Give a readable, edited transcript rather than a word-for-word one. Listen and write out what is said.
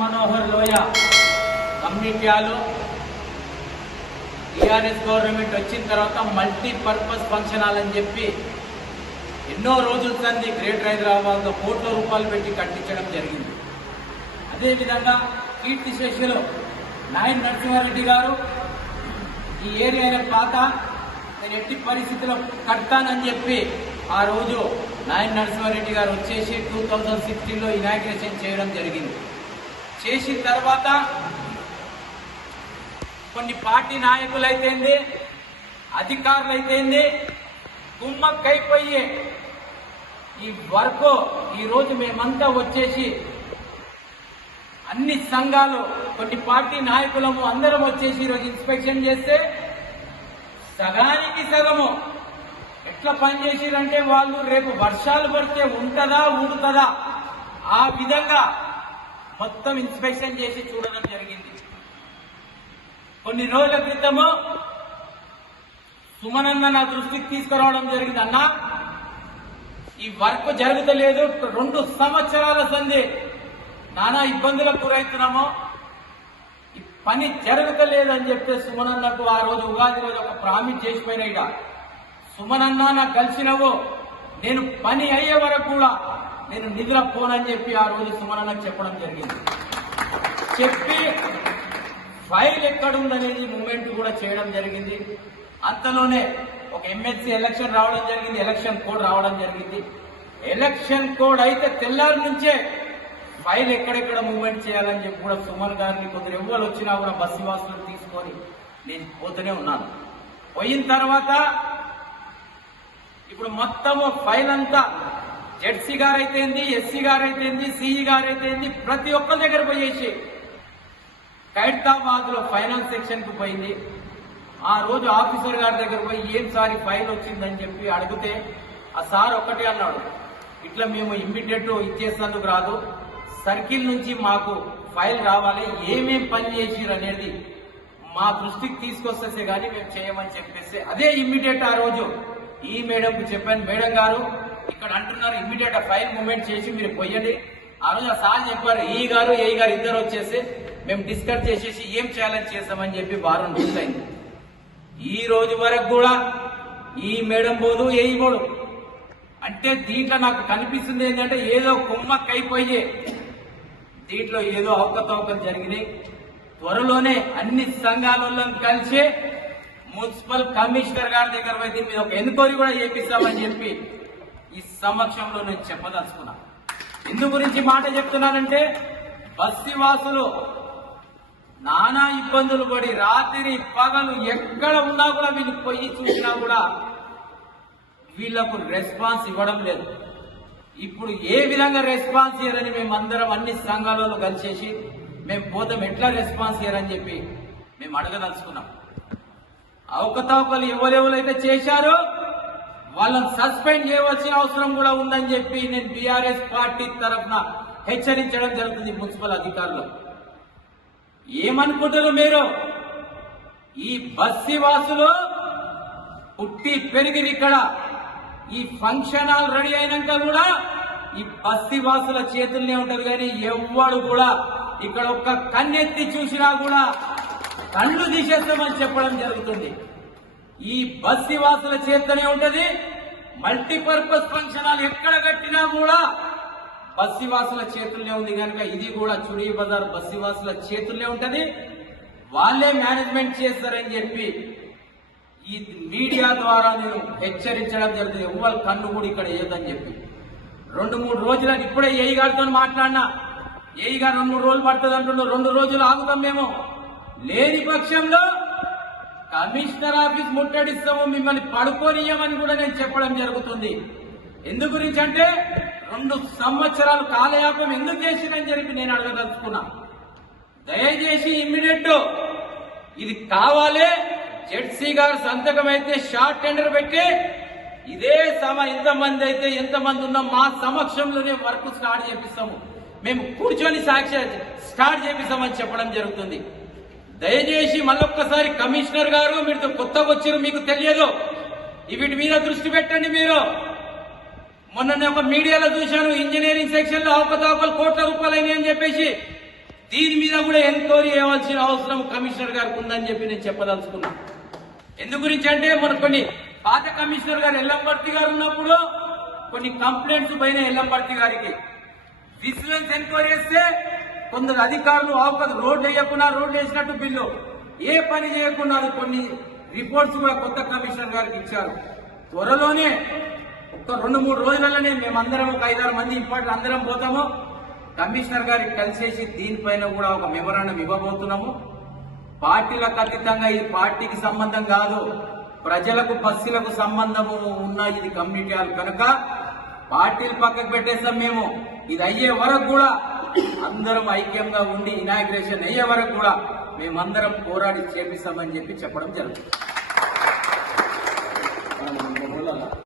మనోహర్ లోయ కమ్యూనిటీలో TRS government వచ్చిన తర్వాత మల్టీపర్పస్ ఫంక్షన్ హాల్ అని చెప్పి ఎన్నో రోజుల సంది గ్రేటర్ హైదరాబాద్లో కోట్ల రూపాయలు పెట్టి కట్టించడం జరిగింది. అదేవిధంగా కీర్తిశేషులు నాయన్ నరసింహారెడ్డి గారు ఈ ఏరియా పాత నేను ఎట్టి పరిస్థితుల్లో కట్టానని చెప్పి ఆ రోజు నాయన్ నరసింహారెడ్డి గారు వచ్చేసి 2016లో ఇనాగ్రేషన్ చేయడం జరిగింది. చేసిన తర్వాత కొన్ని పార్టీ నాయకులైతేంది అధికారులైతేంది కుమ్మక్కైపోయి ఈ వర్క్ ఈరోజు మేమంతా వచ్చేసి అన్ని సంఘాలు కొన్ని పార్టీ నాయకులము అందరం వచ్చేసి ఈరోజు ఇన్స్పెక్షన్ చేస్తే సగానికి సగము ఎట్లా పనిచేసిరంటే వాళ్ళు రేపు వర్షాలు పడితే ఉంటుందా ఊడుతుందా ఆ విధంగా మొత్తం ఇన్స్పెక్షన్ చేసి చూడడం జరిగింది. కొన్ని రోజుల క్రితము సుమనన్న నా దృష్టికి తీసుకురావడం జరిగింది. అన్నా ఈ వర్క్ జరుగుతలేదు, 2 సంవత్సరాల సంది నానా ఇబ్బందులకు గురవుతున్నాము, ఈ పని జరుగుతలేదు అని చెప్పి సుమనన్నకు ఆ రోజు ఉగాది రోజు ఒక ప్రామిస్ చేసిపోయినాయిగా, సుమనన్న నాకు కలిసినవు నేను పని అయ్యే వరకు కూడా నేను నిద్రపోనని చెప్పి ఆ రోజు సుమనన్నకు చెప్పడం జరిగింది. చెప్పి ఫైల్ ఎక్కడుందనేది మూమెంట్ కూడా చేయడం జరిగింది. అంతలోనే ఒక ఎమ్మెల్సీ ఎలక్షన్ రావడం జరిగింది, ఎలక్షన్ కోడ్ రావడం జరిగింది. ఎలక్షన్ కోడ్ అయితే తెల్లారి నుంచే ఫైల్ ఎక్కడెక్కడ మూవ్మెంట్ చేయాలని చెప్పి కూడా సుమన్ గారిని కొందరు ఎవ్వరు వచ్చినా కూడా బస్సు వాసులు తీసుకొని నేను పోతూనే ఉన్నాను. పోయిన తర్వాత ఇప్పుడు మొత్తము ఫైల్ అంతా జెడ్సీ గారైతేంది, ఎస్సీ గారైతేంది, సిఈ గారైతేంది ప్రతి ఒక్కరి దగ్గర పోయేసి ఖైరతాబాద్ లో ఫైనాన్స్ సెక్షన్ కు పోయింది. ఆ రోజు ఆఫీసర్ గారి దగ్గర పోయి ఏం సార్ ఫైల్ వచ్చిందని చెప్పి అడిగితే ఆ సార్ ఒక్కటే అన్నాడు, ఇట్లా మేము ఇమ్మీడియట్ ఇచ్చేసేందుకు రాదు, సర్కిల్ నుంచి మాకు ఫైల్ రావాలి, ఏమేం పని చేసిరు అనేది మా దృష్టికి తీసుకొస్తే గానీ మేము చేయమని చెప్పేసి అదే ఇమ్మీడియట్ ఆ రోజు ఈ మేడంకు చెప్పాను, మేడం గారు ఇక్కడ అంటున్నారు ఇమ్మీడియట్ ఆ ఫైల్ మూవ్మెంట్ చేసి మీరు పోయండి. ఆ రోజు ఆ సార్ చెప్పారు, ఈ గారు ఏ గారు ఇద్దరు వచ్చేసి మేము డిస్కస్ చేసేసి ఏం చేయాలని చేస్తామని చెప్పి వారం రోజులైంది. ఈ రోజు వరకు కూడా ఈ మేడం పోదు ఏ పోడు. అంటే దీంట్లో నాకు కనిపిస్తుంది ఏంటంటే ఏదో కుమ్మక్కైపోయి దీంట్లో ఏదో అవకతవకలు జరిగినాయి. త్వరలోనే అన్ని సంఘాలలో కలిసి మున్సిపల్ కమిషనర్ గారి దగ్గర పోయి దీని మీద ఒక ఎన్క్వైరీ కూడా చేపిస్తామని చెప్పి ఈ సమక్షంలో నేను చెప్పదలుచుకున్నా. ఎందు గురించి మాట చెప్తున్నానంటే బస్తీ వాసులు నానా ఇబ్బందులు పడి రాత్రి పగలు ఎక్కడ ఉన్నా కూడా వీళ్ళు పోయి చూసినా కూడా వీళ్లకు రెస్పాన్స్ ఇవ్వడం లేదు. ఇప్పుడు ఏ విధంగా రెస్పాన్స్ ఇయ్యారని మేమందరం అన్ని సంఘాలలో కలిసేసి మేము పోతాం ఎట్లా రెస్పాన్స్ ఇయ్యారని చెప్పి మేము అడగదలుచుకున్నాం. అవకతవకలు ఎవరెవరైతే చేశారో వాళ్ళని సస్పెండ్ చేయవలసిన అవసరం కూడా ఉందని చెప్పి నేను బీఆర్ఎస్ పార్టీ తరఫున హెచ్చరించడం జరుగుతుంది. మున్సిపల్ అధికారులు ఏమనుకుంటారు మీరు, ఈ బస్తీ వాసులు పుట్టి పెరిగిన ఇక్కడ ఈ ఫంక్షన్ హాల్ రెడీ అయినాక కూడా ఈ బస్తీ వాసుల చేతుల్నే ఉంటది, కానీ ఎవ్వడు కూడా ఇక్కడ ఒక్క కన్నెత్తి చూసినా కూడా కళ్ళు తీసేస్తామని చెప్పడం జరుగుతుంది. ఈ బస్తీ వాసుల చేతనే ఉంటది. మల్టీపర్పస్ ఫంక్షన్ హాల్ ఎక్కడ కట్టినా కూడా బస్తీ వాసుల చేతుల్నే ఉంది కనుక ఇది కూడా చుడీ బజార్ బస్తీ వాసుల చేతుల్నే ఉంటది, వాళ్ళే మేనేజ్మెంట్ చేస్తారని చెప్పి ఈ మీడియా ద్వారా నేను హెచ్చరించడం జరుగుతుంది. ఎవ్వరు కన్ను కూడా ఇక్కడ వేయదని చెప్పి 2-3 రోజులకు ఇప్పుడే ఏఈ గారితో మాట్లాడినా, ఏఈ గారు 2-3 రోజులు పడుతుంది అంటున్నారు. 2 రోజులు ఆగుతాం మేము, లేని పక్షంలో కమిషనర్ ఆఫీస్ ముట్టడిస్తాము, మిమ్మల్ని పడుకోనియమని కూడా నేను చెప్పడం జరుగుతుంది. ఎందు గురించి అంటే 2 సంవత్సరాలు కాలయాపం ఎందుకు చేసిందని చెప్పి నేను అడగదలుచుకున్నా. దయచేసి ఇమ్మీడియట్ ఇది కావాలి, జెడ్సీ గారు సంతకం అయితే షార్ట్ టెండర్ పెట్టి ఇదే ఎంతమంది అయితే ఎంతమంది ఉన్నాం మా సమక్షంలోనే వర్క్ స్టార్ట్ చేపిస్తాము, మేము కూర్చొని సాక్షి స్టార్ట్ చేపిస్తామని చెప్పడం జరుగుతుంది. దయచేసి మళ్ళొక్కసారి కమిషనర్ గారు మీరు కొత్తగా వచ్చారు, మీకు తెలియదు, వీటి మీద దృష్టి పెట్టండి. మీరు మొన్న ఒక మీడియాలో చూశాను, ఇంజనీరింగ్ సెక్షన్ లో అవకతవకలు కోట్ల రూపాయలు అయినాయి అని చెప్పేసి దీని మీద కూడా ఎంక్వైరీ చేయవలసిన అవసరం కమిషనర్ గారికి ఉందని చెప్పి నేను చెప్పదలుచుకున్నా. ఎందు గురించి అంటే మన కొన్ని పాత కమిషనర్ గారు ఎల్లంపర్తి గారు ఉన్నప్పుడు కొన్ని కంప్లైంట్స్ పైన ఎల్లంపర్తి గారికి విజిలెన్స్ ఎంక్వైరీ చేస్తే కొందరు అధికారులు అవకాశం రోడ్లు వేయకుండా రోడ్లు వేసినట్టు బిల్లు ఏ పని చేయకుండా కొన్ని రిపోర్ట్స్ కూడా కొత్త కమిషనర్ గారికి ఇచ్చారు. త్వరలోనే ఒక 2-3 రోజులలోనే మేమందరం ఒక 5-6 మంది ఇప్పటి అందరం పోతాము కమిషనర్ గారికి కలిసేసి దీనిపైన కూడా ఒక మెమరాండం ఇవ్వబోతున్నాము. పార్టీలకు అతీతంగా ఇది పార్టీకి సంబంధం కాదు, ప్రజలకు బస్సులకు సంబంధము ఉన్న ఇది కమ్యూనిటీ హాల్ కనుక పార్టీలు పక్కకు పెట్టేస్తాం. మేము ఇది అయ్యే వరకు కూడా అందరం ఐక్యంగా ఉండి ఇనాగ్రేషన్ అయ్యే వరకు కూడా మేమందరం పోరాడి చేపిస్తామని చెప్పి చెప్పడం జరుగుతుంది.